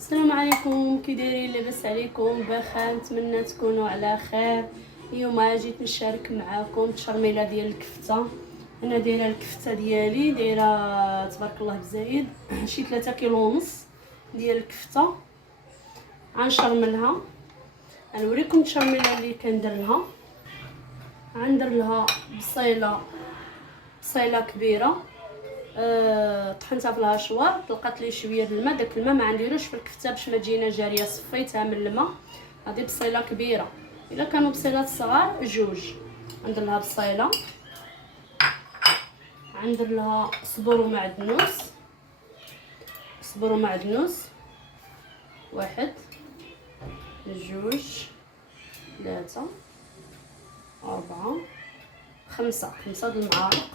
السلام عليكم، كي دايرين؟ لاباس عليكم؟ بخير، نتمنى تكونوا على خير. اليوم جيت نشارك معكم التشرميله ديال الكفته. انا دايره الكفته ديالي، دايره تبارك الله بزايد شي 3 كيلو ونص ديال الكفته. غنشرملها، غنوريكم التشرميله اللي كندير لها. غندير لها بصيله كبيره، طحنتها في الهشوار، طلقت لي شويه د الماء. داك الماء ما نديروش في الكفته باش ما تجينا جاريه، صفيتها من الماء. هذه بصيله كبيره، الا كانوا بصيلات صغار جوج. ندير لها بصيله، ندير لها صبر ومعدنوس، 1 2 3 4 5 د المعالق.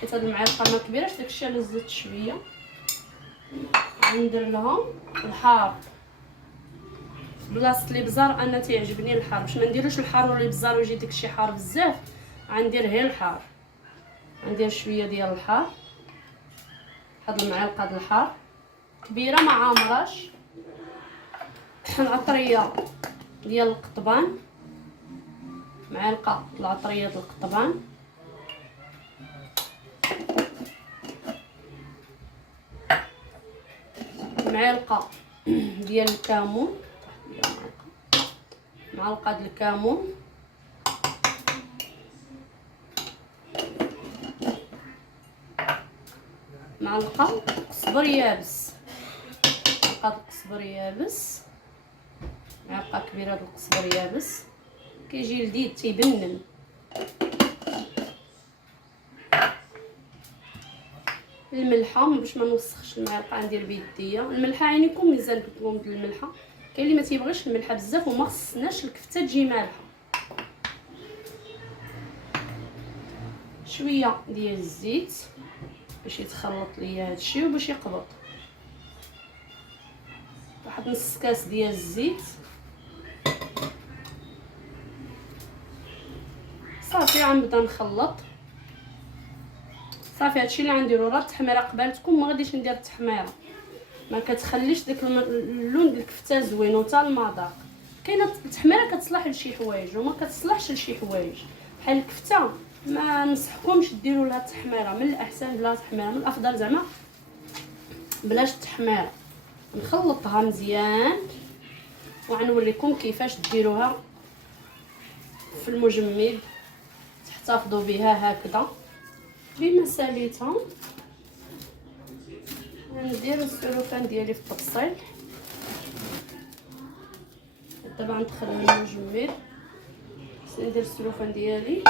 حيت هاد المعلقه ما كبيراش، داكشي علاش زدت شويه. ندير لها الحار، بلاصه الابزار انا تيعجبني الحار، باش ما نديروش الحار والابزار ويجي داكشي حار بزاف. غندير غير الحار، ندير شويه ديال الحار، هاد المعلقه د الحار كبيره ما عامراش. العطريه ديال القطبان، معلقه العطريه ديال القطبان، معلقه ديال الكمون، معلقه ديال الكمون، معلقه قزبر يابس، معلقه قزبر يابس، معلقه كبيره ديال القزبر يابس، كيجي لذيذ تيبنن. الملحه باش ما نوسخش المعلقه ندير بيديا. الملحه عينيكم ميزان لكم د الملحه، كاين اللي ما تيبغيش الملحه بزاف وما خصناش الكفته تجي مالحه. شويه ديال الزيت باش يتخلط ليا هادشي وباش يقبض، واحد نص كاس ديال الزيت صافي. غنبدا نخلط صافي. هادشي اللي غنديرو، راه التحميره قبالتكم، ما غاديش ندير التحميره، ما كتخليش داك اللون ديال الكفته زوين وتا المذاق. كاينه التحميره كتصلح لشي حوايج وما كتصلحش لشي حوايج، بحال الكفته ما نصحكمش ديروا لها التحميره، من الاحسن بلا تحميره، من الافضل زعما بلاش التحميره. نخلطها مزيان وغنوريكم كيفاش ديروها في المجمد، تحتفظوا بها هكذا بما ساليتها. ندير السلوفان ديالي في الطبسيل، دابا غندخل المجمد، ندير السلوفان ديالي.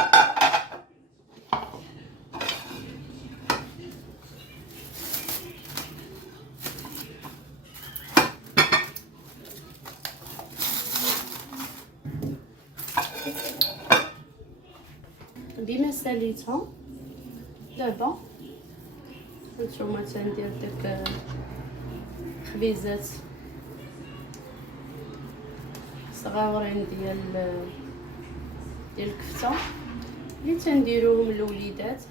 بما ساليتها دابا هانتوما تندير داك خبيزات صغاورين ديال الكفته اللي تنديروهم للوليدات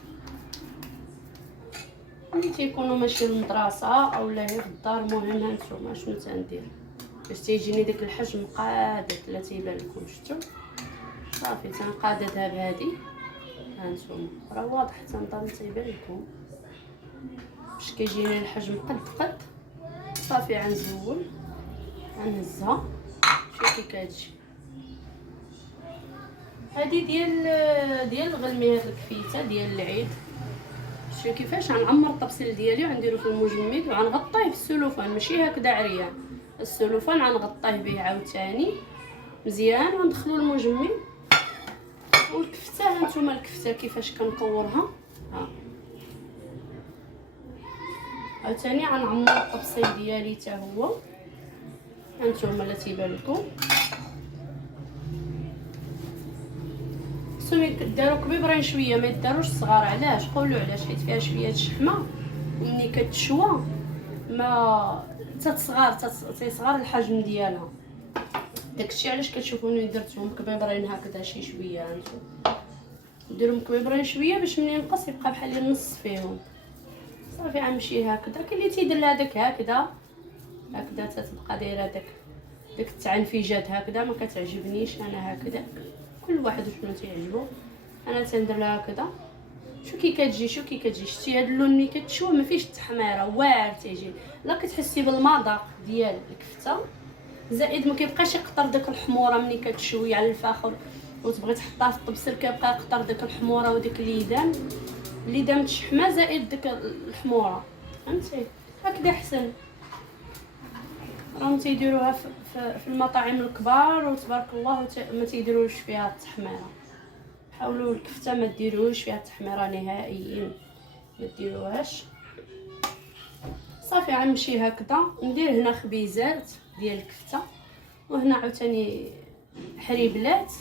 اللي تيكونوا ماشي للمدرسه اولا هي في الدار. المهم هانتوما شنو تندير باش تيجيني داك الحجم قادد، لا تيبان لكم. شفتوا صافي تنقاددها بهذه. هانتوما راه واضح تنظن تيبان لكم باش كيجيني الحجم قد. صافي غنزول، غنهزها، شوفي كي كتجي. هذه ديال الغلمي، هاد الكفيته ديال العيد. شوفي كيفاش غنعمر الطبسيل ديالي وغنديرو في المجمد وغنغطيه بالسلوفان، ماشي هكذا عريان. السلوفان غنغطيه به عاوتاني مزيان وندخلو المجمد. والكفته هانتوما الكفته كيفاش كنكورها، عاوتاني غنعمر الطبسيل ديالي حتى هو. هانتوما لا تيبان لكم خصهم يداروا كبيبرين شويه، ما يداروش صغار. علاش؟ قولوا علاش؟ حيت فيها شويه الشحمه، ملي كتشوى ما تصغر الحجم ديالها. داكشي علاش كتشوفوني درتهم كبيبرين هكذا شي شويه. هانتوما نديرهم كبيبرين شويه باش ملي ينقص يبقى بحال النص فيهم. صافي غنمشي هكذا. كاين اللي تيدير هذاك هكذا هكذا تتبقى دايره داك التعنفيجات هكذا. ما كتعجبنيش انا هكذا، كل واحد وشنو تيعجبو. انا تندير لها هكذا. شو كي كتجي شتي هاد اللون ملي كتشوه ما فيش التحميره، واعر تيجي. لا كتحسي بالمذاق ديال الكفته، زائد ما كيبقاش يقطر داك الحموره ملي كتشوي على الفاخر وتبغي تحطها في الطبسيل، كيبقى يقطر داك الحموره وديك الليدان متشحمه زائد داك الحموره، فهمتي؟ هكذا احسن. راهم تيديروها في المطاعم الكبار وتبارك الله ما تيديروش فيها التحميره. حاولوا الكفته ما ديروش فيها التحميره نهائيا، ما ديروهاش. صافي غنمشي هكذا ندير هنا خبيزات ديال الكفته، وهنا عاوتاني حريبلات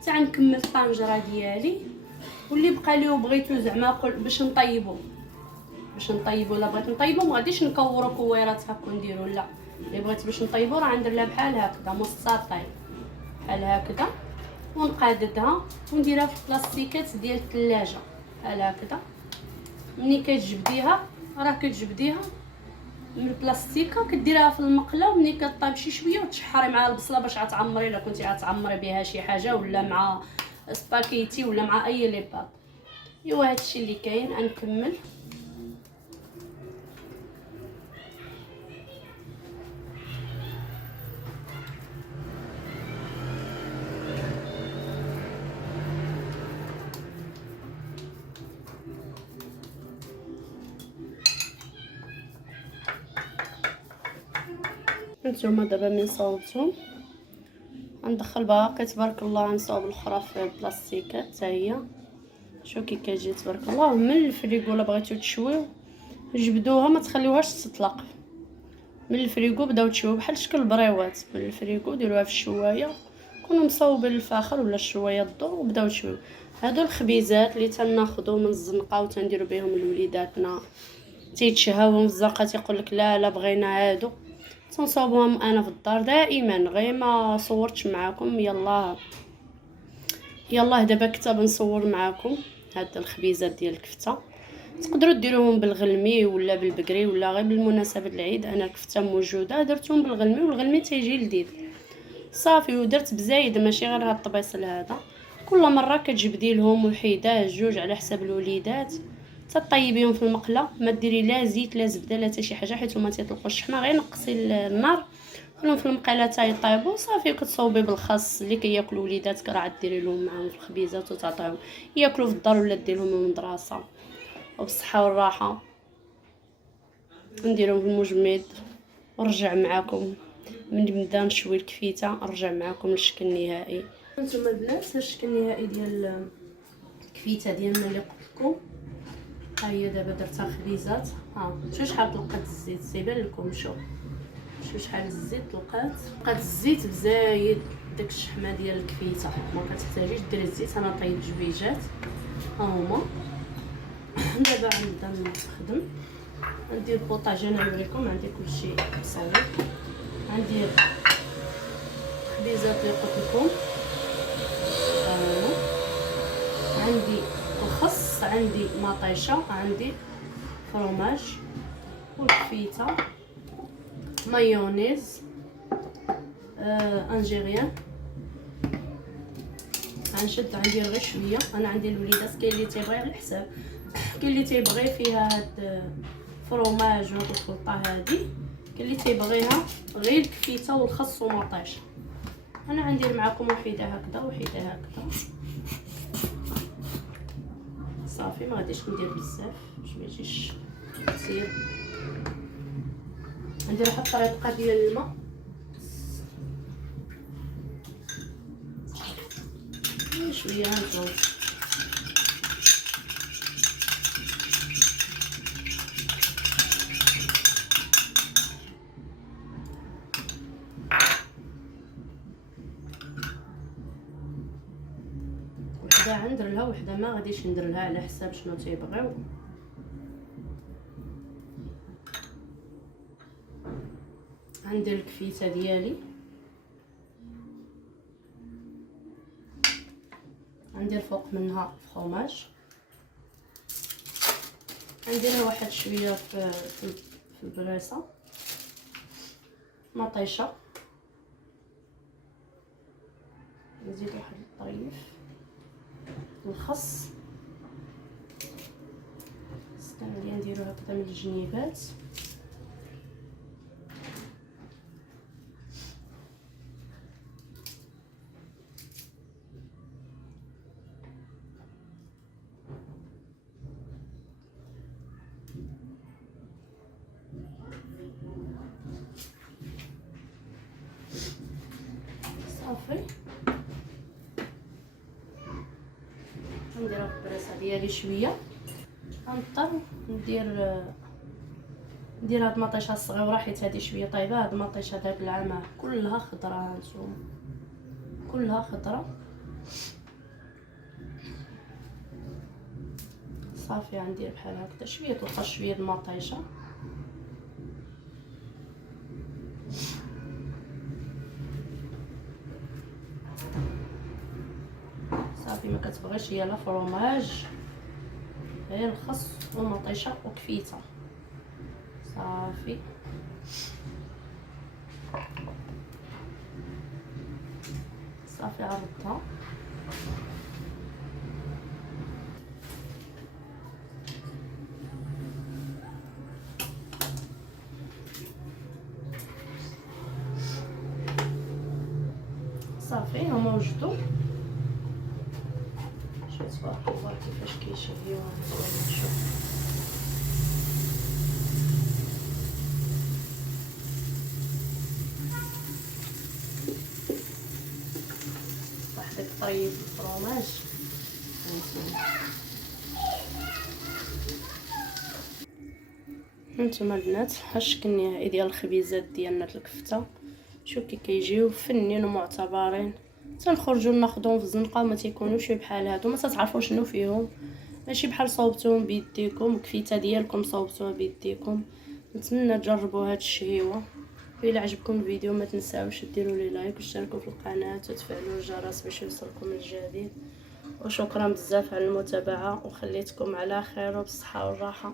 حتى غنكمل الطنجره ديالي. واللي بقى لي وبغيتو زعما باش نطيبو لا بغيت نطيبو ما غاديش نكورو كويرات هكا نديرو، لا. اللي بغيت باش نطيبو راه ندير لها بحال هكذا مستطيل بحال هكذا، ونقاددها ونديرها في بلاستيكات ديال الثلاجه بحال هكذا. ملي كتجبديها راه كتجبديها من البلاستيكه، كديريها في المقله، وملي كطيب شي شويه وتشحري مع البصله باش غتعمري، الا كنتي غتعمري بها شي حاجه ولا مع سباكيتي ولا مع اي لي بات. ايوا هادشي اللي كاين. غنكمل. هانتوما دابا من صوبتهم غندخل باقي تبارك الله. غنصاوب الاخرى في بلاستيكات حتى هي. شوفوا كي كتجي تبارك الله. من الفريغو الا بغيتو تشويو جبدوها ما تخليوهاش تطلق. من الفريغو بداو تشويو بحال شكل البريوات، من الفريغو ديروها في الشوايه، كونوا مصاوبين الفاخر ولا الشوايه الضو وبداو تشويو. هادو الخبيزات اللي تناخذو من الزنقه وتنديرو بهم لوليداتنا، تيتشهاو في الزنقه تيقول لك لا بغينا هادو، تنصاوبهم انا في الدار دائما. غير ما صورتش معاكم، يلا دابا كتاب نصور معاكم هاد الخبيزات ديال الكفته. تقدروا ديروهم بالغلمي ولا بالبقري ولا غير بالمناسبه العيد. انا الكفته موجوده درتهم بالغلمي، والغلمي تيجي لذيذ صافي. ودرت بزايد ماشي غير هاد الطبيصل هذا. كل مره كتجبدي لهم وحيده جوج على حساب الوليدات، تطيبيهم في المقله. ما ديري لا زيت لا زبده لا حتى شي حاجه حيت هما تيطلقوا الشحمه. غير نقصي النار خليهم في المقله حتى يطيبوا صافي. وكتصوبي بالخس اللي كياكلوا وليداتك راه ديري لهم معاهم في الخبيزات وتعطيهم ياكلوا في الدار ولا دير لهم من المدرسه وبالصحه والراحه. نديرهم في المجمد ونرجع معاكم من نبدا نشوي الكفيته، نرجع معاكم للشكل النهائي. هانتوما البنات الشكل النهائي ديال الكفيته ديالنا اللي قلت لكم. ها هي دابا درتها خبيزات. شوف شحال طلقات الزيت، سيبان لكم. شوف شحال الزيت طلقات الزيت بزايد. داك الشحمه ديال الكفيته ما كتحتاجيش ديري الزيت. انا طيب جبيجات ها هما. دابا غنبدا نخدم. ندير البوطاج انا نوريكم. عندي كلشي مصور. عندي خبيزات اللي قلت لكم، عندي الخس، عندي مطيشه، عندي فروماج والكفيته، مايونيز انجيريان. غنشد غندير غير شويه. انا عندي الوليدات كاين اللي تيبغي على الحساب، كاين اللي تيبغي فيها هاد فروماج وهاد الخلطه هادي، كاين اللي تيبغيها غير الكفيته والخس ومطيشه. انا غندير معكم وحيده هكذا وحيده هكذا صافي. ما غاديش ندير بزاف باش ما يجيش كثير. ندير واحد الطريقه ديال الماء شويه غنزود. وحده غندير لها وحده ما غاديش ندير لها على حساب شنو تيبغيو. غندير الكفيته ديالي، غندير فوق منها فروماج، غنديرها واحد شويه في البريصه مطيشه، نزيد واحد الطريف الخس، كنولي نديرو هكذا من الجنيبات. صافي غنديرها في البراسه ديالي شويه. غنضطر ندير هاد المطيشه الصغيره حيت هادي شويه طايبه. هاد المطيشه داك العام كلها خضره، هانتوما كلها خضره. صافي غندير بحال هكذا شويه الخس شويه المطيشه. صافي ما كتبغيش هي لا فروماج، غير الخس والمطيشه وكفيته. صافي صافي عرضتها. صافي هما وجدوا. شوف تبارك الله كيفاش كيشهيو. نشوف واحد طيب الفرomاج. هانتوما البنات ها الشكل النهائي ديال الخبيزات ديالنا الكفته. شوف كي كيجيو فنين ومعتبرين. تنخرجوا ناخذهم في الزنقه وما تيكونوش بحال هادو، ما تعرفوا شنو فيهم، ماشي بحال صوبتوهم بيديكم وكفيته ديالكم صوبتوها بيديكم. نتمنى تجربوا هاد الشهيوه. الا عجبكم الفيديو ما تنساوش ديروا لي لايك واشتركوا في القناه وتفعلوا الجرس باش يوصلكم الجديد. وشكرا بزاف على المتابعه وخليتكم على خير وبالصحه والراحه.